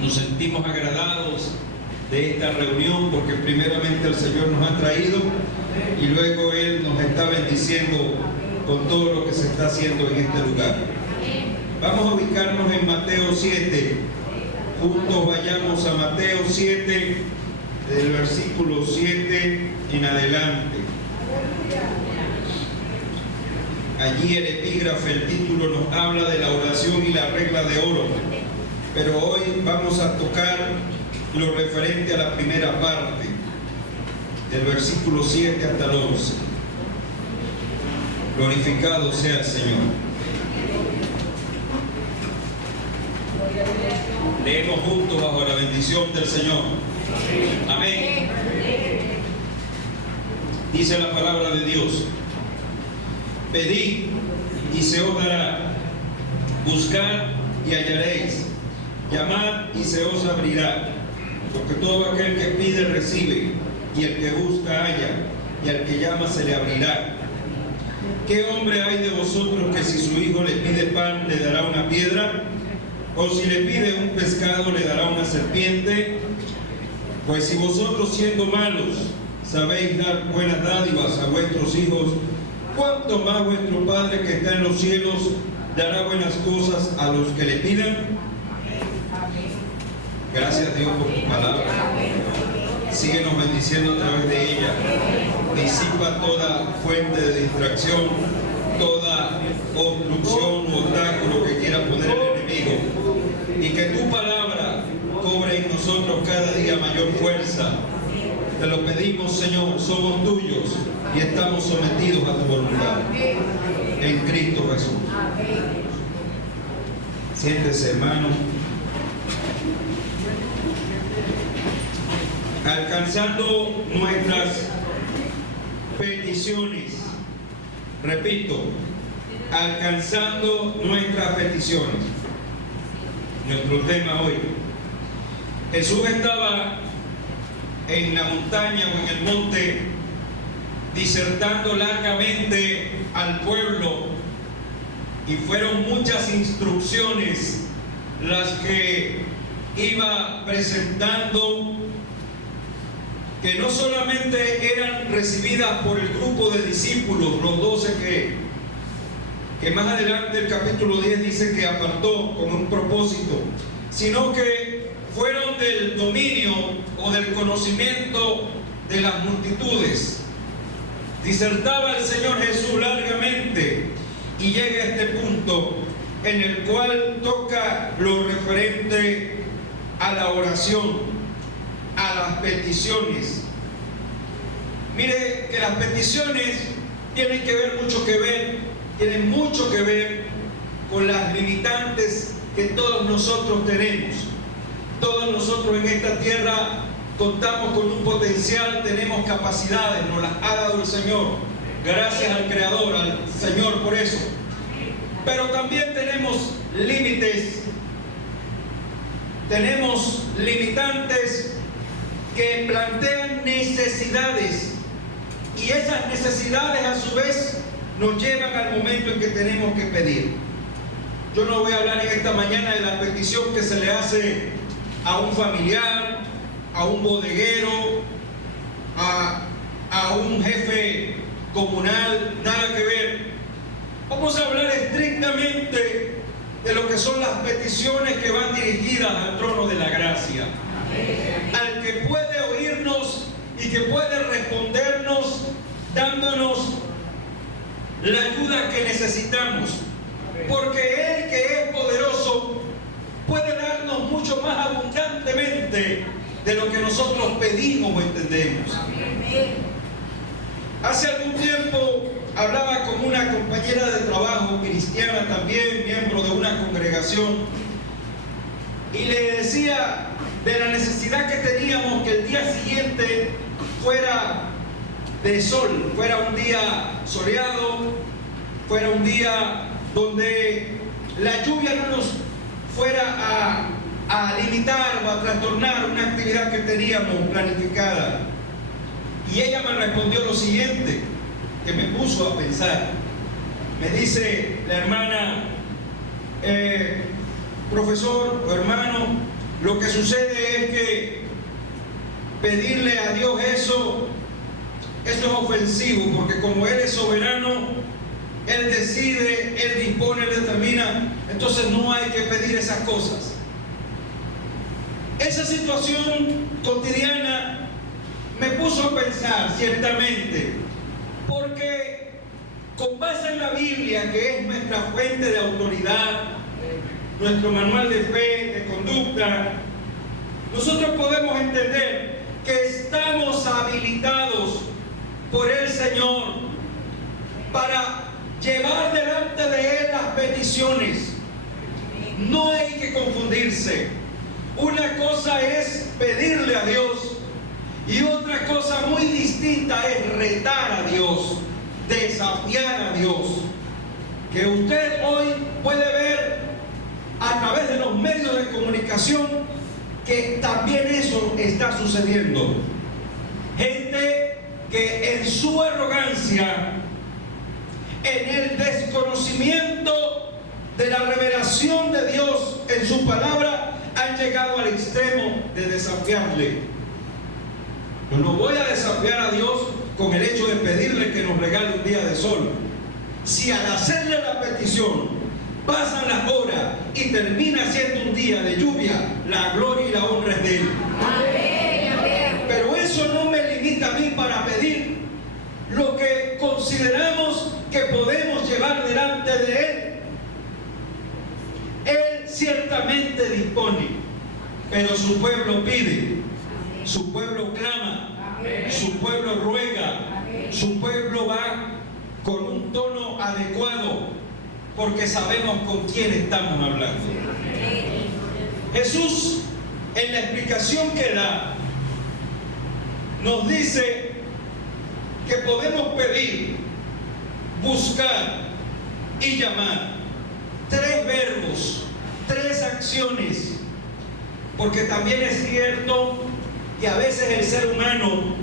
Nos sentimos agradados de esta reunión porque primeramente el Señor nos ha traído y luego Él nos está bendiciendo con todo lo que se está haciendo en este lugar. Vamos a ubicarnos en Mateo 7. Juntos vayamos a Mateo 7, del versículo 7 en adelante. Allí el epígrafe, el título nos habla de la oración y la regla de oro. Pero hoy vamos a tocar lo referente a la primera parte, del versículo 7 hasta el 11. Glorificado sea el Señor. Leemos juntos bajo la bendición del Señor. Amén. Dice la palabra de Dios: pedid y se os dará, buscad y hallaréis, llamad y se os abrirá, porque todo aquel que pide recibe, y el que busca halla, y al que llama se le abrirá. ¿Qué hombre hay de vosotros que si su hijo le pide pan le dará una piedra? ¿O si le pide un pescado le dará una serpiente? Pues si vosotros, siendo malos, sabéis dar buenas dádivas a vuestros hijos, ¿cuánto más vuestro Padre que está en los cielos dará buenas cosas a los que le pidan? Gracias, Dios, por tu palabra. Síguenos bendiciendo a través de ella. Disipa toda fuente de distracción, toda obstrucción o obstáculo que quiera poner el enemigo. Y que tu palabra cobre en nosotros cada día mayor fuerza. Te lo pedimos, Señor, somos tuyos y estamos sometidos a tu voluntad. En Cristo Jesús. Siéntese, hermano. Alcanzando nuestras peticiones. Repito, alcanzando nuestras peticiones. Nuestro tema hoy. Jesús estaba en la montaña o en el monte disertando largamente al pueblo, y fueron muchas instrucciones las que iba presentando, que no solamente eran recibidas por el grupo de discípulos, los 12 que más adelante el capítulo 10 dice que apartó con un propósito, sino que fueron del dominio o del conocimiento de las multitudes. Disertaba el Señor Jesús largamente y llega a este punto en el cual toca lo referente a la oración, a las peticiones. Mire que las peticiones tienen mucho que ver con las limitantes que todos nosotros tenemos. Todos nosotros en esta tierra contamos con un potencial, tenemos capacidades, nos las ha dado el Señor. Gracias al Creador, al Señor por eso. Pero también tenemos límites, tenemos limitantes que plantean necesidades, y esas necesidades a su vez nos llevan al momento en que tenemos que pedir. Yo no voy a hablar en esta mañana de la petición que se le hace a un familiar, a un bodeguero, a un jefe comunal, nada que ver. Vamos a hablar estrictamente de lo que son las peticiones que van dirigidas al trono de la gracia, al que puede oírnos y que puede respondernos dándonos la ayuda que necesitamos, porque Él, que es poderoso, puede darnos mucho más abundantemente de lo que nosotros pedimos o entendemos. Hace algún tiempo hablaba con una compañera de trabajo cristiana también, miembro de una congregación, y le decía de la necesidad que teníamos que el día siguiente fuera de sol, fuera un día soleado, fuera un día donde la lluvia no nos fuera a limitar o a trastornar una actividad que teníamos planificada. Y ella me respondió lo siguiente, que me puso a pensar. Me dice la hermana, profesor o hermano, Lo que sucede es que pedirle a Dios eso es ofensivo, porque como Él es soberano, Él decide, Él dispone, Él determina, entonces no hay que pedir esas cosas. Esa situación cotidiana me puso a pensar, ciertamente, porque con base en la Biblia, que es nuestra fuente de autoridad, nuestro manual de fe, de conducta, nosotros podemos entender que estamos habilitados por el Señor para llevar delante de Él las peticiones. No hay que confundirse. Una cosa es pedirle a Dios y otra cosa muy distinta es retar a Dios, desafiar a Dios. Que usted hoy puede ver a través de los medios de comunicación que también eso está sucediendo. Gente que en su arrogancia, en el desconocimiento de la revelación de Dios en su palabra, han llegado al extremo de desafiarle. Yo no voy a desafiar a Dios con el hecho de pedirle que nos regale un día de sol. Si al hacerle la petición pasan las horas y termina siendo un día de lluvia, la gloria y la honra es de Él. Pero eso no me limita a mí para pedir lo que consideramos que podemos llevar delante de Él. Él ciertamente dispone, pero su pueblo pide, su pueblo clama, su pueblo ruega, su pueblo va con un tono adecuado, porque sabemos con quién estamos hablando. Jesús, en la explicación que da, nos dice que podemos pedir, buscar y llamar. 3 verbos, 3 acciones, porque también es cierto que a veces el ser humano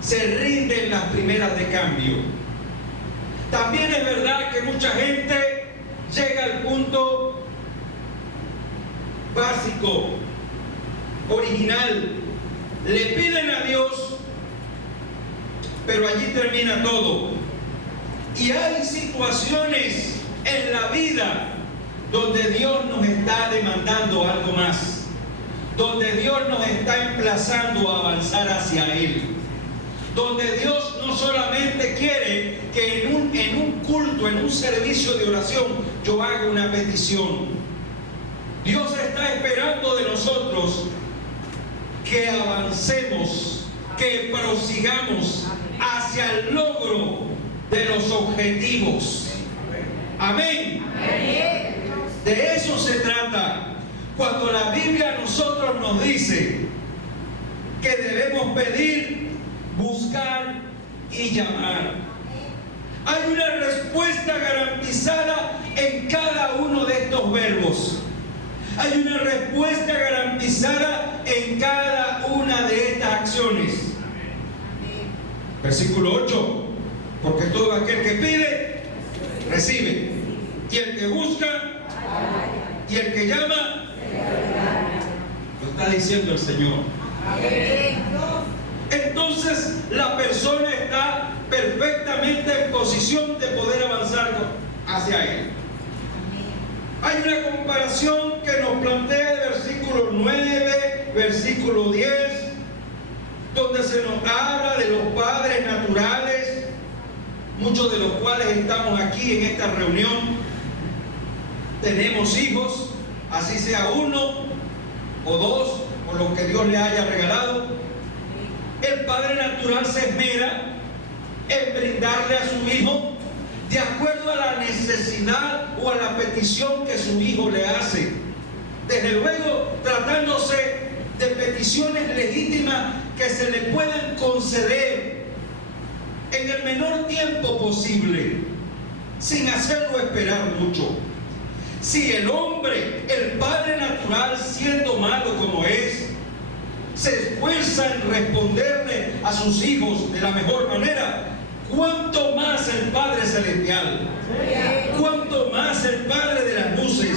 se rinde en las primeras de cambio. También es verdad que mucha gente llega al punto básico, original, le piden a Dios, pero allí termina todo. Y hay situaciones en la vida donde Dios nos está demandando algo más, donde Dios nos está emplazando a avanzar hacia Él, donde Dios no solamente quiere que en un culto, en un servicio de oración, yo haga una petición. Dios está esperando de nosotros que avancemos, que prosigamos hacia el logro de los objetivos. Amén. De eso se trata. Cuando la Biblia a nosotros nos dice que debemos pedir, buscar y llamar, hay una respuesta garantizada en cada uno de estos verbos. Hay una respuesta garantizada en cada una de estas acciones. Versículo 8. Porque todo aquel que pide, recibe. Y el que busca y el que llama, lo está diciendo el Señor. Entonces la persona está perfectamente en posición de poder avanzar hacia Él. Hay una comparación que nos plantea el versículo 9, versículo 10, donde se nos habla de los padres naturales, muchos de los cuales estamos aquí en esta reunión. Tenemos hijos, así sea uno o dos, por lo que Dios le haya regalado. El padre natural se esmera en brindarle a su hijo de acuerdo a la necesidad o a la petición que su hijo le hace. Desde luego, tratándose de peticiones legítimas que se le puedan conceder en el menor tiempo posible, sin hacerlo esperar mucho. Si el hombre, el padre natural, siendo malo como es, se esfuerza en responderle a sus hijos de la mejor manera, ¿cuánto más el Padre Celestial? ¿Cuánto más el Padre de las luces?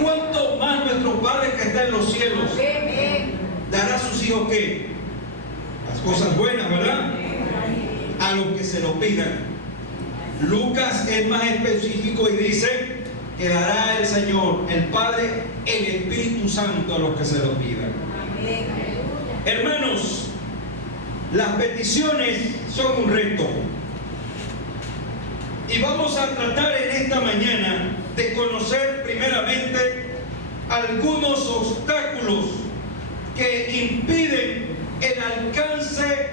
¿Cuánto más nuestro Padre que está en los cielos dará a sus hijos ¿qué? Las cosas buenas, ¿verdad? A los que se lo pidan. Lucas es más específico y dice que dará el Señor, el Padre, el Espíritu Santo a los que se lo pidan. Hermanos, las peticiones son un reto. Y vamos a tratar en esta mañana de conocer primeramente algunos obstáculos que impiden el alcance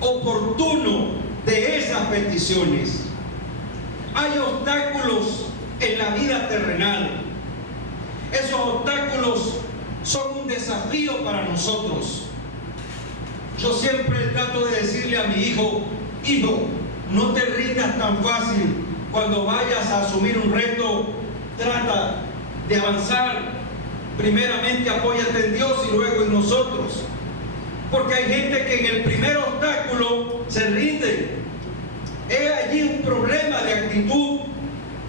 oportuno de esas peticiones. Hay obstáculos en la vida terrenal. Esos obstáculos son un desafío para nosotros. Yo siempre trato de decirle a mi hijo: hijo, no te rindas tan fácil. Cuando vayas a asumir un reto, trata de avanzar. Primeramente apóyate en Dios y luego en nosotros. Porque hay gente que en el primer obstáculo se rinde. Es allí un problema de actitud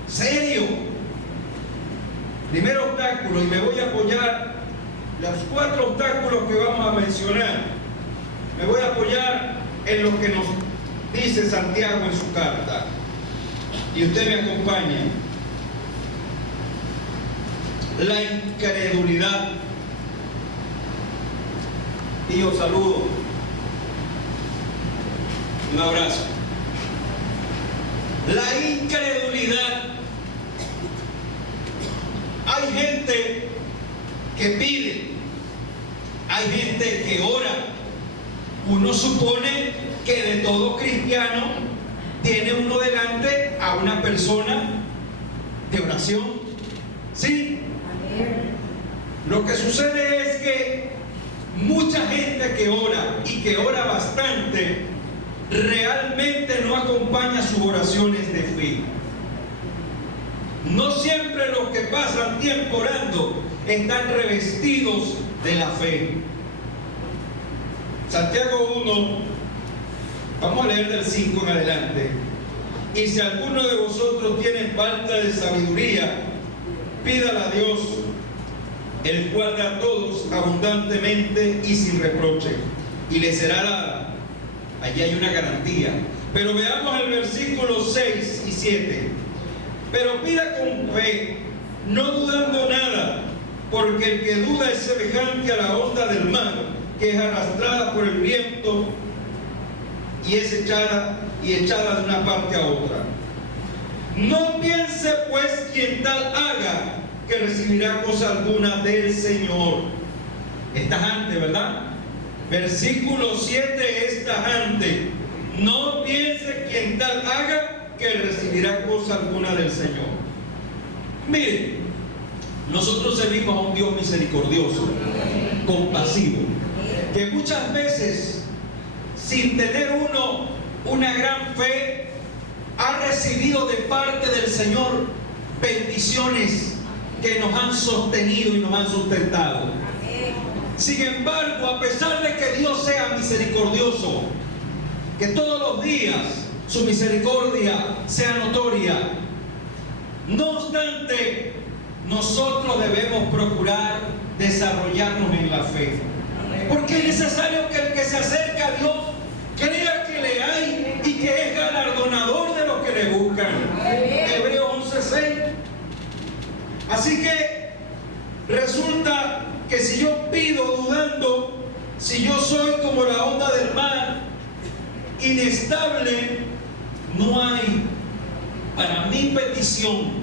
serio. Primer obstáculo, y me voy a apoyar los 4 obstáculos que vamos a mencionar. Me voy a apoyar en lo que nos dice Santiago en su carta. Y usted me acompaña. La incredulidad. Y yo saludo. Un abrazo. La incredulidad. Hay gente que pide, hay gente que ora. Uno supone que de todo cristiano tiene uno delante a una persona de oración. ¿Sí? Lo que sucede es que mucha gente que ora y que ora bastante realmente no acompaña sus oraciones de fe. No siempre los que pasan tiempo orando están revestidos de la fe. Santiago 1, vamos a leer del 5 en adelante. Y si alguno de vosotros tiene falta de sabiduría, pídala a Dios, el cual da a todos abundantemente y sin reproche, y le será dada. Allí hay una garantía. Pero veamos el versículo 6 y 7. Pero pida con fe, no dudando nada, porque el que duda es semejante a la onda del mar, que es arrastrada por el viento y es echada de una parte a otra. No piense pues quien tal haga que recibirá cosa alguna del Señor. Es tajante, ¿verdad? Versículo 7 es tajante. No piense quien tal haga que recibirá cosa alguna del Señor. Miren, nosotros servimos a un Dios misericordioso, compasivo, que muchas veces, sin tener uno una gran fe, ha recibido de parte del Señor bendiciones que nos han sostenido y nos han sustentado. Sin embargo, a pesar de que Dios sea misericordioso, que todos los días su misericordia sea notoria, no obstante, nosotros debemos procurar desarrollarnos en la fe. Porque es necesario que el que se acerca a Dios crea que le hay y que es galardonador de los que le buscan. Hebreos 11:6. Así que resulta que si yo pido dudando, si yo soy como la onda del mar, inestable, no hay para mi petición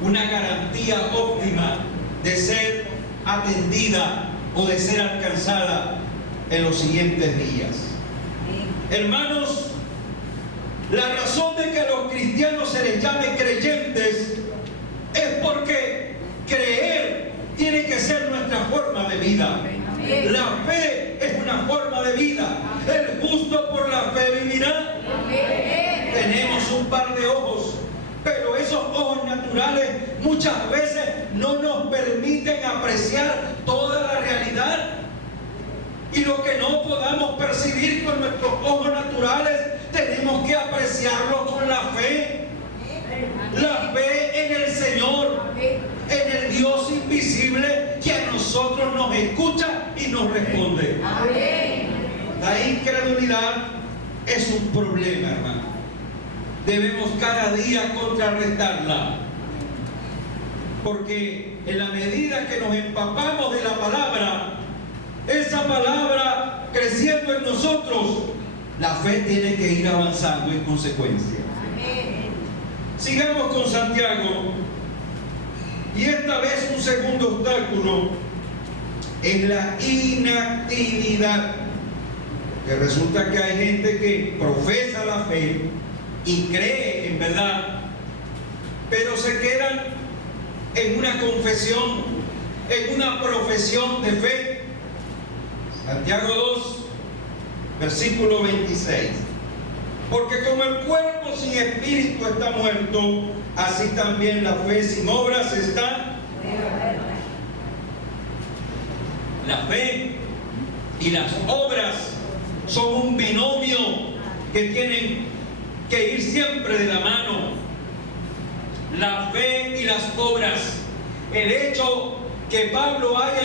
una garantía óptima de ser atendida o de ser alcanzada en los siguientes días. Hermanos, la razón de que a los cristianos se les llame creyentes es porque creer tiene que ser nuestra forma de vida. La fe es una forma de vida. El justo por la fe vivirá. Tenemos un par de ojos, pero esos ojos naturales muchas veces no nos permiten apreciar toda la realidad. Y lo que no podamos percibir con nuestros ojos naturales, tenemos que apreciarlo con la fe. La fe en el Señor, en el el Dios invisible que a nosotros nos escucha y nos responde. La incredulidad es un problema, hermano. Debemos cada día contrarrestarla, porque en la medida que nos empapamos de la palabra, esa palabra creciendo en nosotros, la fe tiene que ir avanzando en consecuencia. Sigamos con Santiago, y esta vez un segundo obstáculo es la inactividad. Que resulta que hay gente que profesa la fe y cree en verdad, pero se quedan en una confesión, en una profesión de fe. Santiago 2, versículo 26. Porque como el cuerpo sin espíritu está muerto, así también la fe sin obras está. La fe y las obras son un binomio que tienen que ir siempre de la mano. La fe y las obras. El hecho que Pablo haya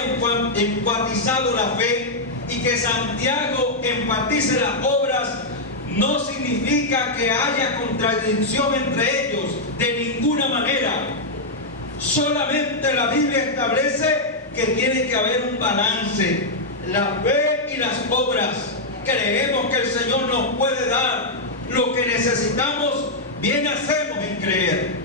enfatizado la fe y que Santiago enfatice las obras no significa que haya contradicción entre ellos, de ninguna manera. Solamente la Biblia establece que tiene que haber un balance. La fe y las obras. Creemos que el Señor nos puede dar lo que necesitamos, bien hacemos en creer,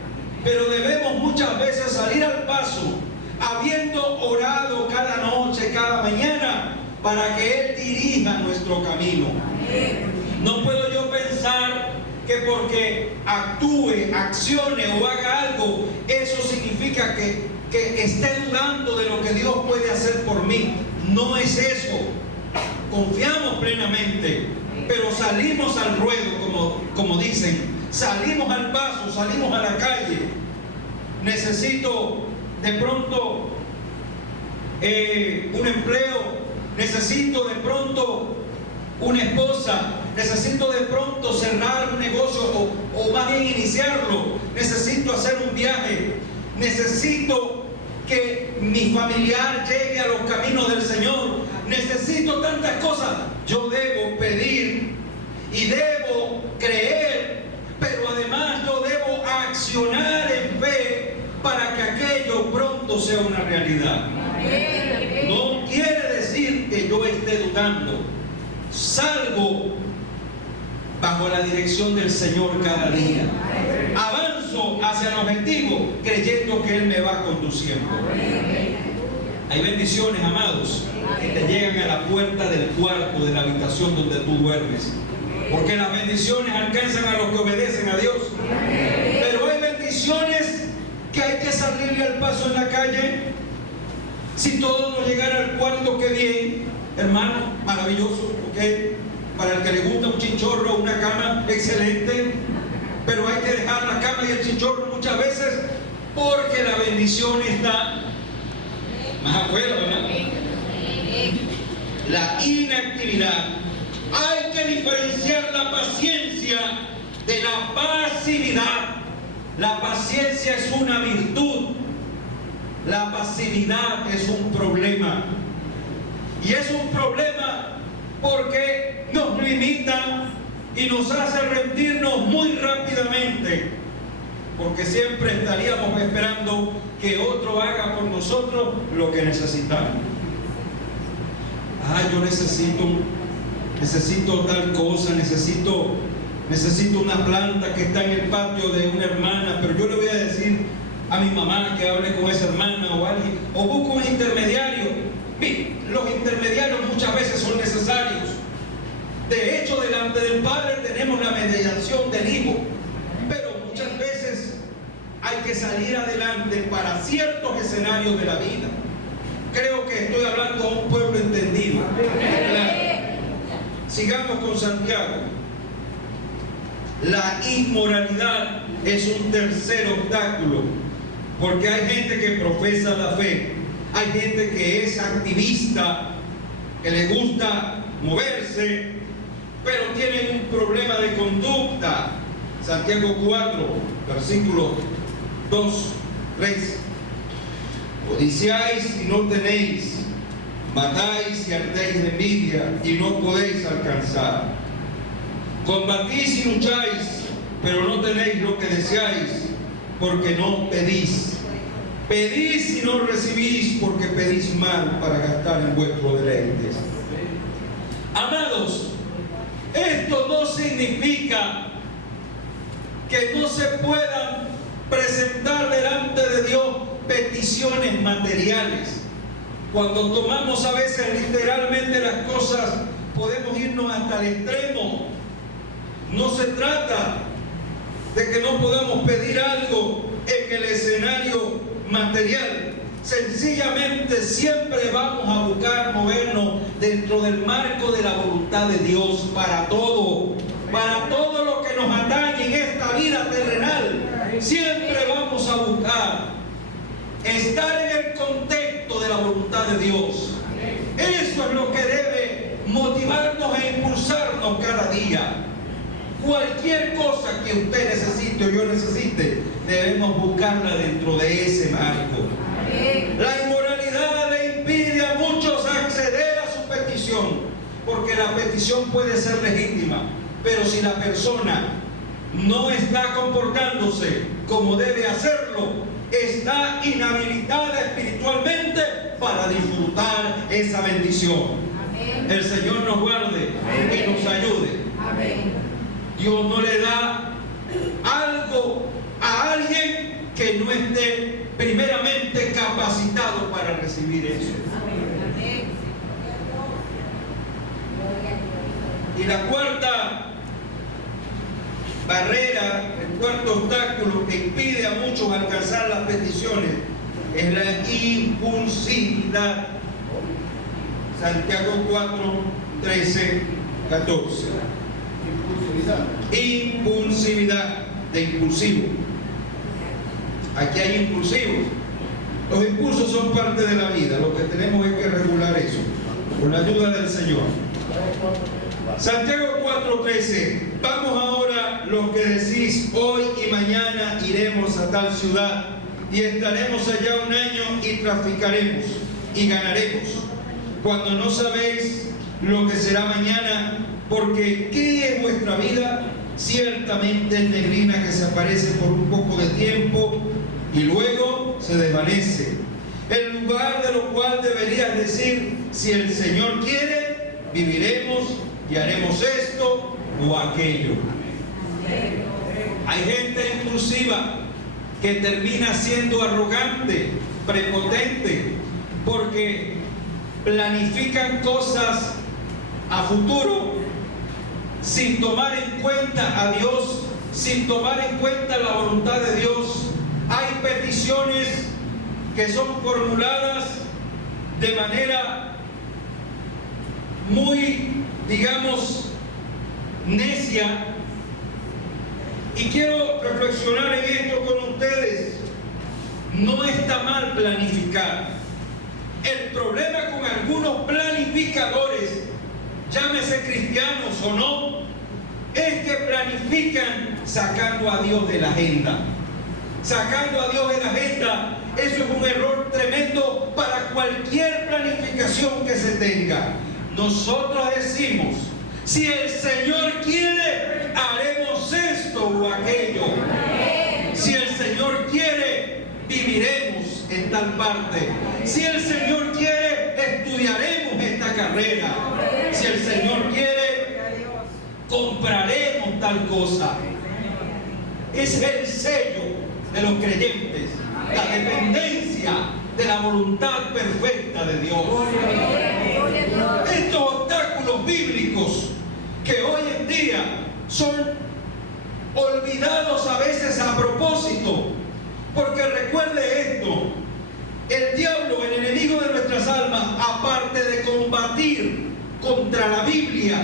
pero debemos muchas veces salir al paso, habiendo orado cada noche, cada mañana, para que Él dirija nuestro camino. No puedo yo pensar que porque actúe, accione o haga algo, eso significa que esté dudando de lo que Dios puede hacer por mí. No es eso. Confiamos plenamente, pero salimos al ruedo, como dicen, salimos al paso, salimos a la calle. Necesito de pronto un empleo, necesito de pronto una esposa, necesito de pronto cerrar un negocio o más bien iniciarlo, necesito hacer un viaje, necesito que mi familiar llegue a los caminos del Señor, necesito tantas cosas. Yo debo pedir y debo creer, pero además yo debo accionar en fe para que aquello pronto sea una realidad. No quiere decir que yo esté dudando. Salgo bajo la dirección del Señor cada día. Avanzo hacia el objetivo creyendo que Él me va conduciendo. Hay bendiciones, amados, que te llegan a la puerta del cuarto, de la habitación donde tú duermes. Porque las bendiciones alcanzan a los que obedecen a Dios. Pero hay bendiciones que hay que salirle al paso en la calle. Si todo nos llegara al cuarto, qué bien, hermano, maravilloso, ¿ok? Para el que le gusta un chinchorro, una cama, excelente. Pero hay que dejar la cama y el chinchorro muchas veces porque la bendición está más afuera, ¿verdad? La inactividad. Hay que diferenciar la paciencia de la pasividad. La paciencia es una virtud. La pasividad es un problema. Y es un problema porque nos limita y nos hace rendirnos muy rápidamente. Porque siempre estaríamos esperando que otro haga por nosotros lo que necesitamos. Yo necesito tal cosa, necesito una planta que está en el patio de una hermana, pero yo le voy a decir a mi mamá que hable con esa hermana o alguien, o busco un intermediario. Los intermediarios muchas veces son necesarios. De hecho, delante del Padre tenemos la mediación del Hijo, pero muchas veces hay que salir adelante para ciertos escenarios de la vida. Creo que estoy hablando a un pueblo entendido. Claro. Sigamos con Santiago. La inmoralidad es un tercer obstáculo, porque hay gente que profesa la fe, hay gente que es activista, que le gusta moverse, pero tienen un problema de conducta. Santiago 4, versículos 2, 3. Codiciáis y no tenéis, matáis y ardéis de envidia y no podéis alcanzar. Combatís y lucháis, pero no tenéis lo que deseáis, porque no pedís. Pedís y no recibís, porque pedís mal para gastar en vuestros deleites. Amados, esto no significa que no se puedan presentar delante de Dios peticiones materiales. Cuando tomamos a veces literalmente las cosas, podemos irnos hasta el extremo. No se trata de que no podamos pedir algo en el escenario material. Sencillamente siempre vamos a buscar movernos dentro del marco de la voluntad de Dios para todo lo que nos atañe en esta vida terrenal. Siempre vamos a buscar estar en el contexto de la voluntad de Dios. Eso es lo que debe motivarnos e impulsarnos cada día. Cualquier cosa que usted necesite o yo necesite, debemos buscarla dentro de ese marco. La inmoralidad le impide a muchos acceder a su petición, porque la petición puede ser legítima, pero si la persona no está comportándose como debe hacerlo, está inhabilitada espiritualmente para disfrutar esa bendición. Amén. El Señor nos guarde y nos ayude. Amén. Dios no le da algo a alguien que no esté primeramente capacitado para recibir eso. Y la cuarta barrera, el cuarto obstáculo que impide a muchos alcanzar las peticiones es la impulsividad. Santiago 4, 13, 14. Impulsividad, de impulsivo. Aquí hay impulsivos. Los impulsos son parte de la vida. Lo que tenemos es que regular eso con la ayuda del Señor. Santiago 4:13. Vamos ahora, los que decís, hoy y mañana iremos a tal ciudad y estaremos allá un año y traficaremos y ganaremos, cuando no sabéis lo que será mañana, porque ¿qué es vuestra vida? Ciertamente es neblina que se aparece por un poco de tiempo y luego se desvanece. En lugar de lo cual deberías decir, si el Señor quiere, viviremos y haremos esto o aquello. Hay gente impulsiva que termina siendo arrogante, prepotente, porque planifican cosas a futuro sin tomar en cuenta a Dios, sin tomar en cuenta la voluntad de Dios. Hay peticiones que son formuladas de manera muy, digamos, necia. Y quiero reflexionar en esto con ustedes. No está mal planificar. El problema con algunos planificadores, llámese cristianos o no, es que planifican sacando a Dios de la agenda. Sacando a Dios de la agenda, eso es un error tremendo para cualquier planificación que se tenga. Nosotros decimos, si el Señor quiere, haremos esto o aquello. Si el Señor quiere, viviremos en tal parte. Si el Señor quiere, estudiaremos esta carrera. Si el Señor quiere, compraremos tal cosa. Es el sello de los creyentes, la dependencia de la voluntad perfecta de Dios. Estos obstáculos bíblicos que hoy en día son olvidados a veces a propósito, porque recuerde esto: el diablo, el enemigo de nuestras almas, aparte de combatir contra la Biblia,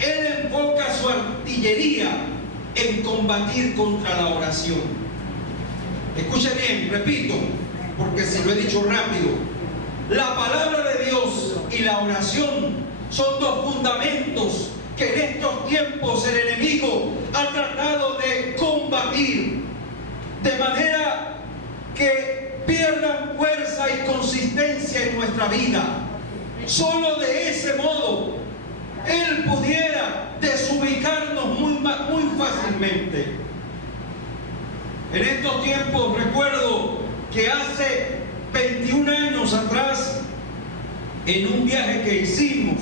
él enfoca su artillería en combatir contra la oración. Escuche bien, repito, porque si lo he dicho rápido, la palabra de Dios y la oración son dos fundamentos que en estos tiempos el enemigo ha tratado de combatir, de manera que pierdan fuerza y consistencia en nuestra vida. Solo de ese modo Él pudiera desubicarnos muy fácilmente. En estos tiempos recuerdo que hace 21 años atrás, en un viaje que hicimos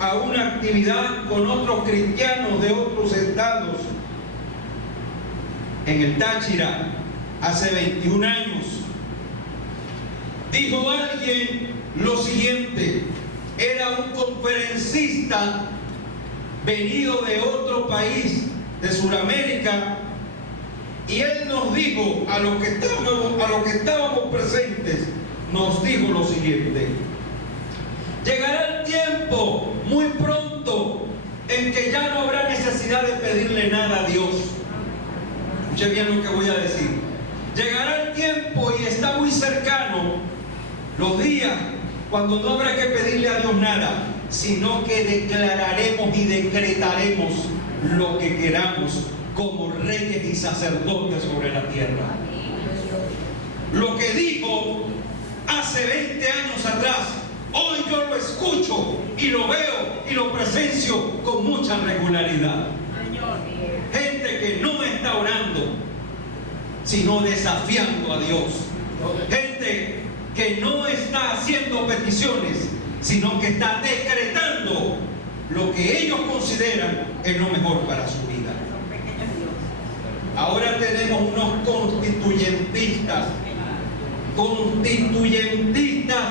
a una actividad con otros cristianos de otros estados, en el Táchira, hace 21 años, dijo alguien lo siguiente. Era un conferencista venido de otro país de Sudamérica, y él nos dijo, a los que estábamos presentes, nos dijo lo siguiente: llegará el tiempo muy pronto en que ya no habrá necesidad de pedirle nada a Dios. Escuche bien lo que voy a decir. Llegará el tiempo, y está muy cercano, los días cuando no habrá que pedirle a Dios nada, sino que declararemos y decretaremos lo que queramos como reyes y sacerdotes sobre la tierra. Lo que dijo hace 20 años atrás, hoy yo lo escucho y lo veo y lo presencio con mucha regularidad. Gente que no está orando, sino desafiando a Dios. Gente que no está haciendo peticiones, sino que está decretando lo que ellos consideran es lo mejor para su vida. Ahora tenemos unos constituyentistas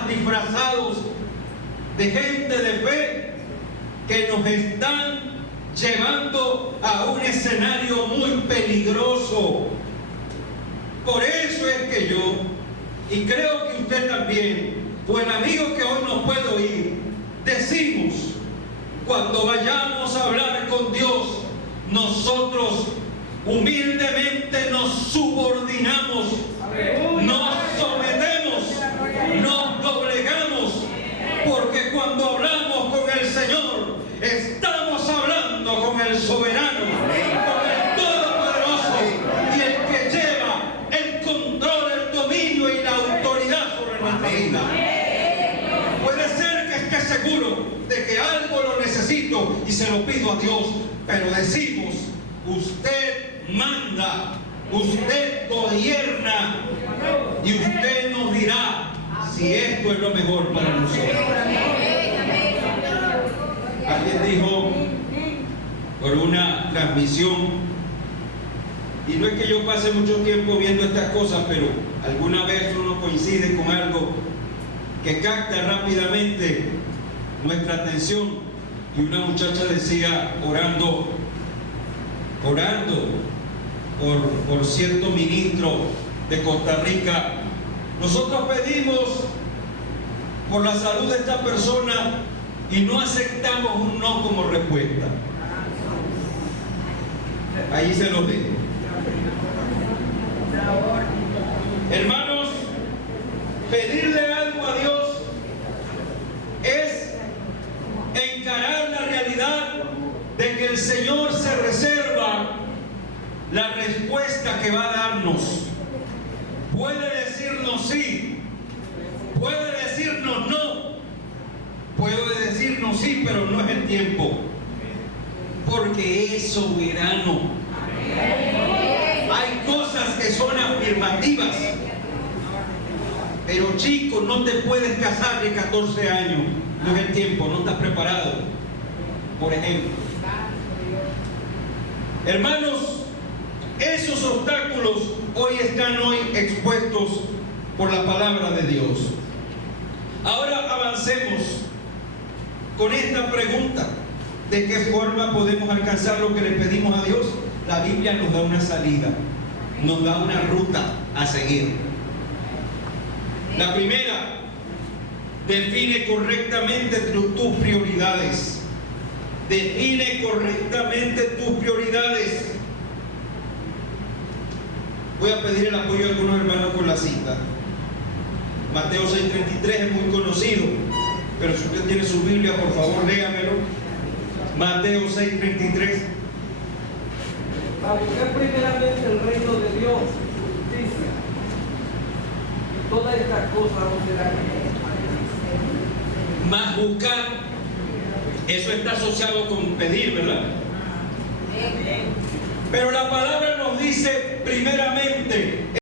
disfrazados de gente de fe, que nos están llevando a un escenario muy peligroso. Por eso es que yo, y creo que usted también, o el amigo que hoy nos puede oír, decimos, cuando vayamos a hablar con Dios, nosotros humildemente nos subordinamos, nos sometemos, nos doblegamos, porque cuando hablamos con el Señor, estamos hablando con el soberano, con el todopoderoso, y el que lleva el control, el dominio y la autoridad sobre nuestra vida. Puede ser que esté seguro de que algo lo necesito y se lo pido a Dios, pero decimos, usted manda, usted gobierna, y usted nos dirá si esto es lo mejor para nosotros. Alguien dijo por una transmisión, y no es que yo pase mucho tiempo viendo estas cosas, pero alguna vez uno coincide con algo que capta rápidamente nuestra atención, y una muchacha decía, orando por cierto ministro de Costa Rica, nosotros pedimos por la salud de esta persona y no aceptamos un no como respuesta. Ahí se lo dejo. Hermanos, pedirle algo a Dios es encarar la realidad de que el Señor se reserva la respuesta que va a darnos. Puede decirnos sí, puede decirnos no, puede decirnos sí, pero no es el tiempo, porque es soberano. Hay cosas que son afirmativas, pero chico, no te puedes casar de 14 años, no es el tiempo, no estás preparado, por ejemplo. Hermanos, esos obstáculos están hoy expuestos por la palabra de Dios. Ahora avancemos con esta pregunta: ¿de qué forma podemos alcanzar lo que le pedimos a Dios? La Biblia nos da una salida, nos da una ruta a seguir. La primera, define correctamente tus prioridades. Define correctamente tus prioridades. Voy a pedir el apoyo de algunos hermanos con la cita. Mateo 6:33 es muy conocido, pero si usted tiene su Biblia, por favor, léamelo. Mateo 6:33. A buscar primeramente el reino de Dios, su justicia, y todas estas cosas no serán. Más buscar, eso está asociado con pedir, ¿verdad? Pero la palabra nos dice primeramente